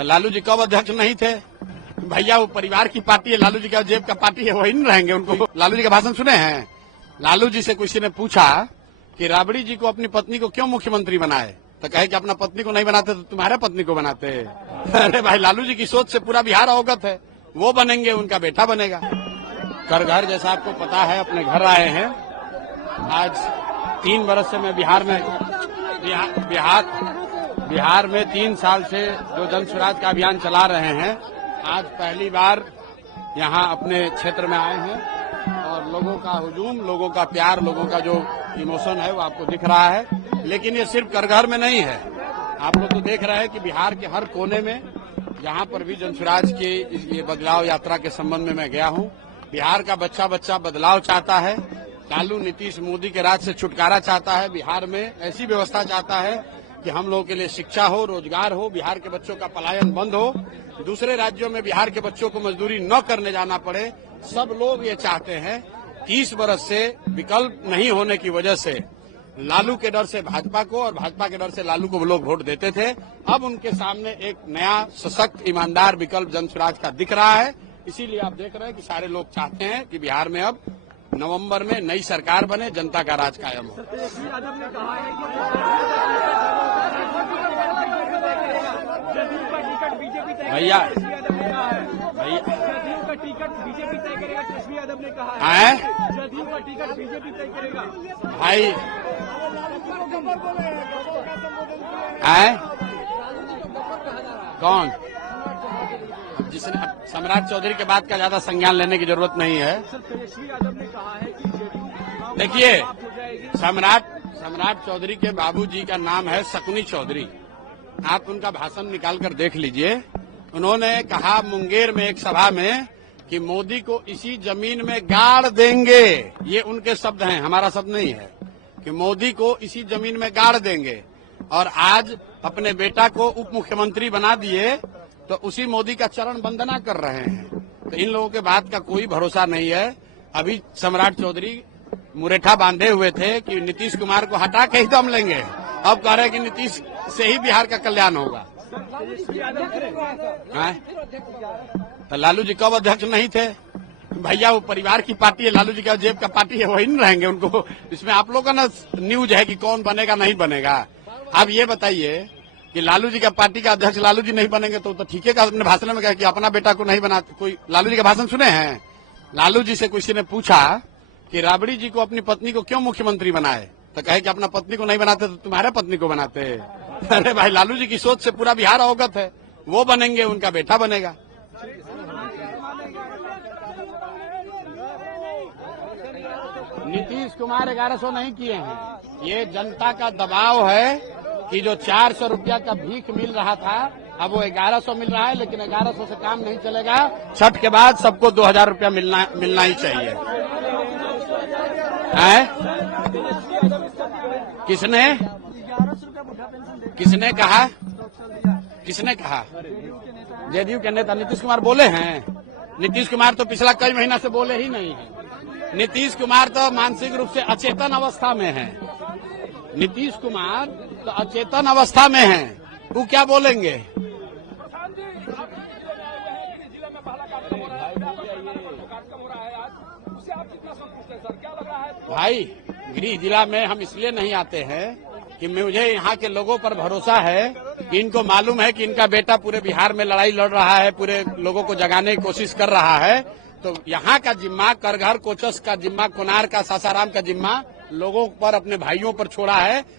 तो लालू जी कब अध्यक्ष नहीं थे? भैया वो परिवार की पार्टी है, लालू जी का जेब का पार्टी है, वही नहीं रहेंगे। उनको लालू जी का भाषण सुने हैं? लालू जी से किसी ने पूछा कि राबड़ी जी को अपनी पत्नी को क्यों मुख्यमंत्री बनाए, तो कहे कि अपना पत्नी को नहीं बनाते तो तुम्हारे पत्नी को बनाते। अरे भाई, लालू जी की सोच से पूरा बिहार अवगत है। वो बनेंगे, उनका बेटा बनेगा। कर घर जैसा आपको पता है, अपने घर आए हैं। आज 3 बरस से मैं बिहार में 3 साल से जो जन स्वराज का अभियान चला रहे हैं, आज पहली बार यहाँ अपने क्षेत्र में आए हैं और लोगों का हुजूम, लोगों का प्यार, लोगों का जो इमोशन है वो आपको दिख रहा है। लेकिन ये सिर्फ करघर में नहीं है, आप लोग तो देख रहे हैं कि बिहार के हर कोने में जहाँ पर भी जन स्वराज की ये बदलाव यात्रा के संबंध में मैं गया हूँ, बिहार का बच्चा बच्चा बदलाव चाहता है। लालू नीतीश मोदी के राज से छुटकारा चाहता है। बिहार में ऐसी व्यवस्था चाहता है कि हम लोगों के लिए शिक्षा हो, रोजगार हो, बिहार के बच्चों का पलायन बंद हो, दूसरे राज्यों में बिहार के बच्चों को मजदूरी न करने जाना पड़े। सब लोग ये चाहते हैं। 30 बरस से विकल्प नहीं होने की वजह से लालू के डर से भाजपा को और भाजपा के डर से लालू को लोग वोट देते थे। अब उनके सामने एक नया सशक्त ईमानदार विकल्प जन स्वराज का दिख रहा है। इसीलिए आप देख रहे हैं कि सारे लोग चाहते हैं कि बिहार में अब नवंबर में नई सरकार बने, जनता का राज कायम हो। भैया जदयू का टिकट बीजेपी तय करेगा, तेजस्वी यादव ने कहा है। जदयू का टिकट बीजेपी तय करेगा। भाई है कौन? जिसने सम्राट चौधरी के बात का ज्यादा संज्ञान लेने की जरूरत नहीं है। तेजस्वी यादव ने कहा है कि जदयू देखिए, सम्राट चौधरी के बाबूजी का नाम है शकुनी चौधरी। आप उनका भाषण निकाल कर देख लीजिए। उन्होंने कहा मुंगेर में एक सभा में कि मोदी को इसी जमीन में गाड़ देंगे। ये उनके शब्द हैं, हमारा शब्द नहीं है, कि मोदी को इसी जमीन में गाड़ देंगे। और आज अपने बेटा को उप मुख्यमंत्री बना दिए तो उसी मोदी का चरण वंदना कर रहे हैं। तो इन लोगों के बात का कोई भरोसा नहीं है। अभी सम्राट चौधरी मुरेठा बांधे हुए थे कि नीतीश कुमार को हटा के ही दम लेंगे। अब कह रहे हैं कि नीतीश से ही बिहार का कल्याण होगा। तो लालू जी कब अध्यक्ष नहीं थे? भैया वो परिवार की पार्टी है, लालू जी का जेब का पार्टी है, वही नहीं रहेंगे। उनको इसमें आप लोगों का ना न्यूज है कि कौन बनेगा नहीं बनेगा। आप ये बताइए कि लालू जी का पार्टी का अध्यक्ष लालू जी नहीं बनेंगे तो ठीक है। अपने भाषण में कहा कि अपना बेटा को नहीं बनाते। कोई लालू जी का भाषण सुने हैं? लालू जी से किसी ने पूछा कि राबड़ी जी को अपनी पत्नी को क्यों मुख्यमंत्री बनाए, तो कहे कि अपना पत्नी को नहीं बनाते तो तुम्हारे पत्नी को बनाते। अरे भाई, लालू जी की सोच से पूरा बिहार अवगत है। वो बनेंगे, उनका बेटा बनेगा। नीतीश कुमार 1100 नहीं किए हैं। ये जनता का दबाव है कि जो 400 रुपया का भीख मिल रहा था, अब वो 1100 मिल रहा है। लेकिन 1100 से काम नहीं चलेगा। छठ के बाद सबको 2000 रुपया मिलना ही चाहिए। है? किसने कहा? जदयू के नेता नीतीश कुमार बोले हैं? नीतीश कुमार तो पिछला कई महीना से बोले ही नहीं है। नीतीश कुमार तो मानसिक रूप से अचेतन अवस्था में है। नीतीश कुमार तो अचेतन अवस्था में है, वो क्या बोलेंगे? भाई, गृह जिला में हम इसलिए नहीं आते हैं कि मुझे यहाँ के लोगों पर भरोसा है कि इनको मालूम है कि इनका बेटा पूरे बिहार में लड़ाई लड़ रहा है, पूरे लोगों को जगाने की कोशिश कर रहा है। तो यहाँ का जिम्मा, करघर कोचस का जिम्मा, कोनार का, सासाराम का जिम्मा लोगों पर, अपने भाइयों पर छोड़ा है।